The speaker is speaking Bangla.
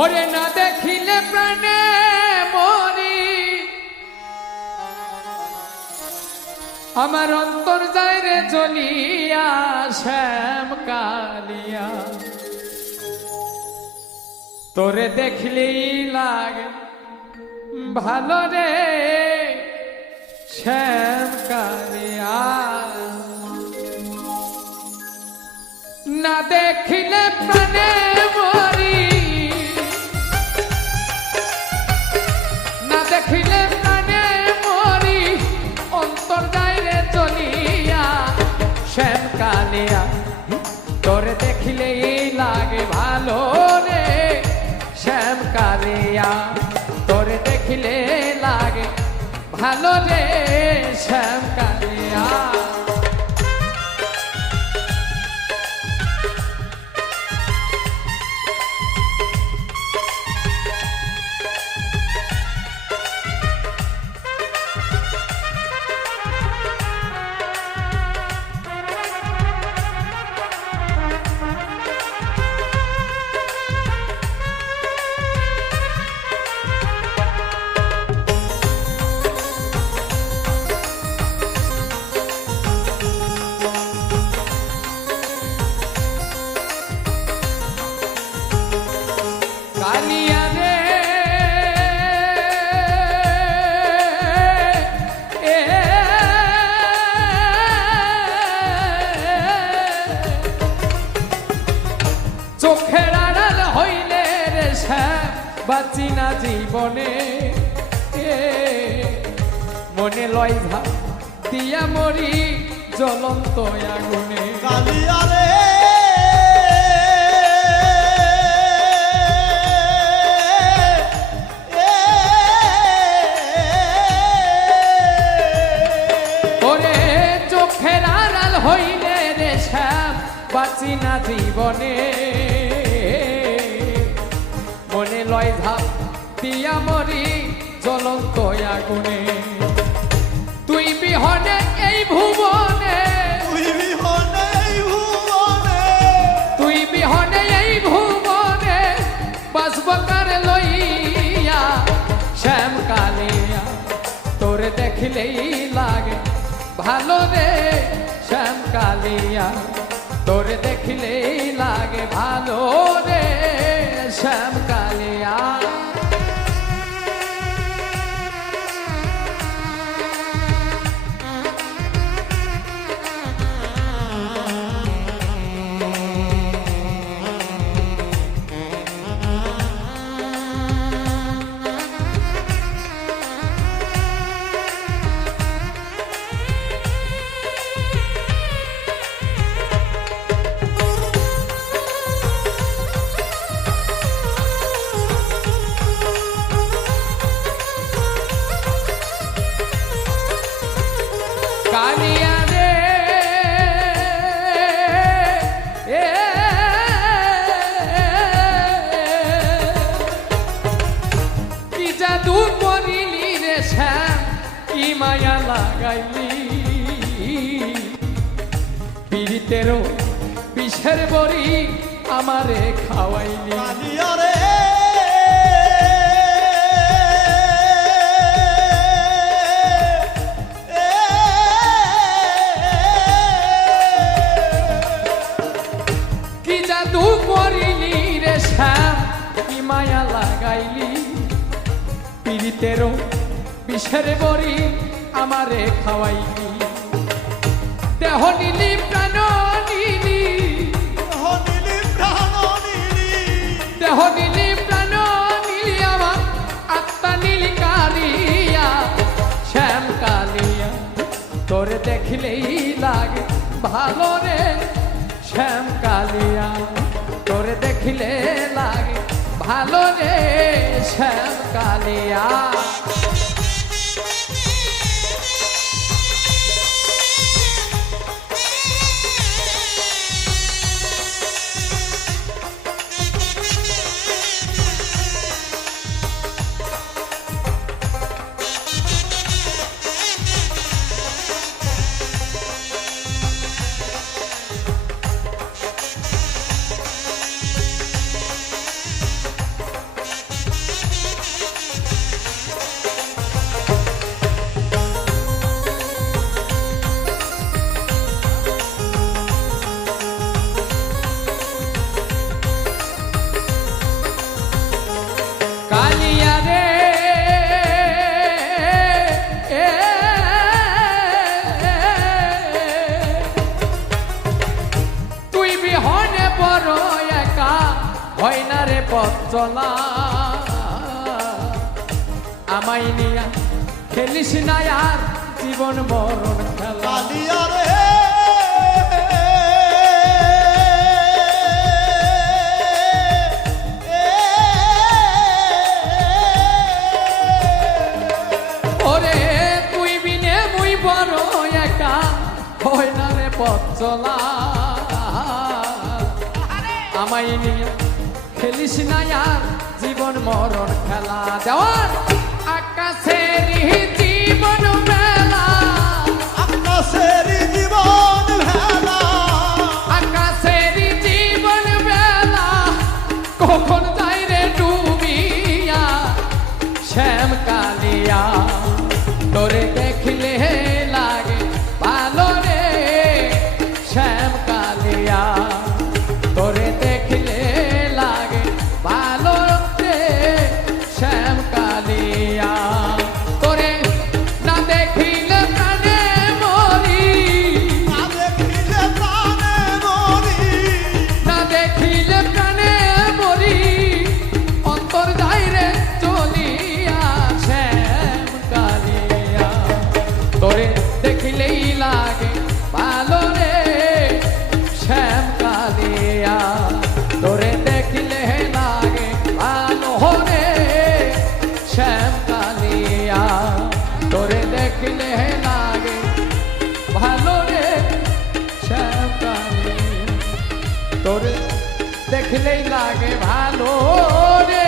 ওরে না দেখিলে প্রাণে মরি, আমার অন্তর যায় রে জ্বলিয়া শ্যাম কালিয়া। তোরে দেখলেই লাগে ভালো রে শ্যাম কালিয়া। না দেখিলে প্রাণে মরি, না দেখিলে প্রাণে মরি, অন্তর যায় রে চলিয়া শ্যাম কালিয়া। তোরে দেখিলেই লাগে ভালো রে শ্যাম কালিয়া। তোরে দেখিলে লাগে ভালো রে শ্যাম কালিয়া। কালিয়া রে চোখের আড়াল হইলে রে শ্যাম বাঁচি না জীবনে। মনে লয় ভাব দিয়া মরি জ্বলন্ত আগুনে। কালিয়া রে হইলে রে শ্যাম বাঁচি না জীবনে। মনে লয় ধাপ দিয়া মরি জ্বলন্ত আগুনে। তুই বিহনে এই ভুবনে, তুই বিহনে এই ভুবনে, তুই বিহনে এই ভুবনে বাঁচব কার লইয়া শ্যাম কালিয়া। তোরে দেখিলেই লাগে ভালো রে শ্যাম কালিয়া। তোরে দেখিলেই লাগে ভালো রে শ্যাম কালিয়া। কালিয়া রে কি জাদু করিলি রে শ্যাম, কি মায়া লাগাইলি। পীড়িতেরও বিষের বড়ি আমারে খাওয়াইলি। কালিয়া রে জাদু করিলি রে শ্যাম, কি মায়া লাগাইলি। পীড়িতেরও বিষের বড়ি আমারে খাওয়াইলি। দেহ নিলি প্রাণ নিলি, হনিলি প্রাণ নিলি, দেহ নিলি প্রাণ নিলি, আমার আত্মা নীলি কালিয়া শ্যাম কালিয়া। তোরে দেখিলেই লাগে ভালো রে শ্যাম কালিয়া। তোরে দেখিলে লাগে ভালো রে শ্যাম কালিয়া। তুই বিহনে বড় একা হয় না রে পথ চলা আমায় নিয়া খেলিস না আর জীবন মরণ খেলা কালিয়া রে ওরে তুই বিনে মুই বড় একা হয় না রে পথ চলা আমায় নিয়ে খেলিস না আর জীবন মরণ খেলা দেওয়ার আকাশের জীবন মেলা আকাশের জীবন ভেলা আকাশের জীবন মেলা কখন যাই রে ডুবিয়া শ্যাম কালিয়া তোরে দেখলে লাগে ভালো রে শ্যাম কালিয়া তোরে দেখলে লাগে ভালো রে শ্যাম কালিয়া তোরে না দেখিলে প্রাণে মরি না দেখিলে প্রাণে মরি না দেখিলে প্রাণে মরি অন্তর যাই রে চলিয়া শ্যাম কালিয়া তোরে দেখিলেই লাগে ভালো রে শ্যাম কালিয়া তোরে দেখিলে লাগে ভালো রে শ্যাম কালিয়া তোরে দেখিলে লাগে ভালো রে শ্যাম কালিয়া তোরে দেখলেই লাগে ভালো রে